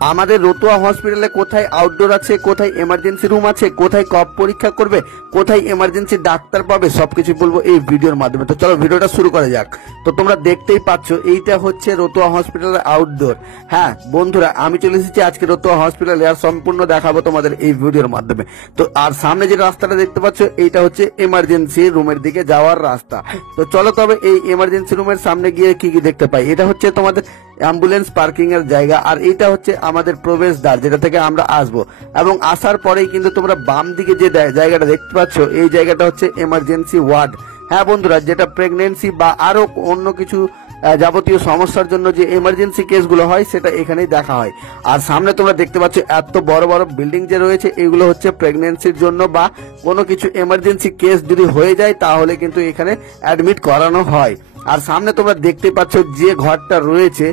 আমাদের রতুয়া হসপিটালে কোথায় আউটডোর আছে, কোথায় এমার্জেন্সি রুম আছে, কোথায় কফ পরীক্ষা করবে, কোথায় এমার্জেন্সি ডাক্তার পাবে, সবকিছু বলবো এই ভিডিওর মাধ্যমে। তো চলো ভিডিওটা শুরু করা যাক। তো তোমরা দেখতেই পাচ্ছ এইটা হচ্ছে রতুয়া হসপিটালের আউটডোর। হ্যাঁ বন্ধুরা, আমি চলে এসেছি আজকে রতুয়া হসপিটালে, আর সম্পূর্ণ দেখাবো তোমাদের এই ভিডিওর মাধ্যমে। তো আর সামনে যে রাস্তাটা দেখতে পাচ্ছ এইটা হচ্ছে এমার্জেন্সি রুমের দিকে যাওয়ার রাস্তা। তো চলো তবে এই এমার্জেন্সি রুমের সামনে গিয়ে কি কি দেখতে পাই। এটা হচ্ছে তোমাদের অ্যাম্বুলেন্স পার্কিং এর জায়গা, আর এটা হচ্ছে আমাদের প্রবেশদ্বার যেটা থেকে আমরা আসবো। এবং আসার পরেই কিন্তু তোমরা বাম দিকে যে জায়গাটা দেখতে পাচ্ছ এই জায়গাটা হচ্ছে এমার্জেন্সি ওয়ার্ড। হ্যাঁ বন্ধুরা, যেটা প্রেগনেন্সি বা আরো অন্য কিছু যাবতীয় সমস্যার জন্য যে এমার্জেন্সি কেসগুলো হয় সেটা এখানেই দেখা হয়। আর সামনে তোমরা দেখতে পাচ্ছ এত বড় বড় বিল্ডিং যে রয়েছে এগুলো হচ্ছে প্রেগনেন্সির জন্য বা কোনো কিছু এমার্জেন্সি কেস যদি হয়ে যায় তাহলে কিন্তু এখানে অ্যাডমিট করানো হয়। আর সামনে তোমরা দেখতে পাচ্ছ যে ঘরটা রয়েছে,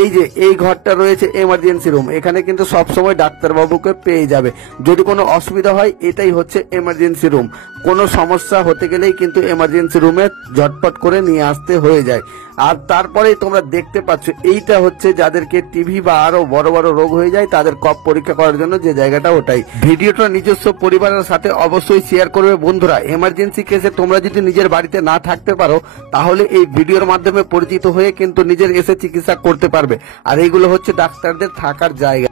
এই যে এই ঘরটা রয়েছে এমার্জেন্সি রুম। এখানে কিন্তু সবসময় ডাক্তারবাবুকে পেয়ে যাবে। যদি কোনো অসুবিধা হয় এটাই হচ্ছে এমার্জেন্সি রুম। কোনো সমস্যা হতে গেলেই কিন্তু এমার্জেন্সি রুমে ঝটপট করে নিয়ে আসতে হয়ে যায়। আর তারপরেই তোমরা দেখতে পাচ্ছ এইটা হচ্ছে যাদেরকে টিভি বা আরো বড় বড় রোগ হয়ে যায় তাদের কফ পরীক্ষা করার জন্য যে জায়গাটা ওটাই। ভিডিওটা নিজস্ব পরিবারের সাথে অবশ্যই শেয়ার করবে বন্ধুরা। এমার্জেন্সি কেসে তোমরা যদি নিজের বাড়িতে না থাকতে পারো তাহলে এই ভিডিওর মাধ্যমে পরিচিত হয়ে কিন্তু নিজের এসে চিকিৎসা করতে পারবে। আর এইগুলো হচ্ছে ডাক্তারদের থাকার জায়গা।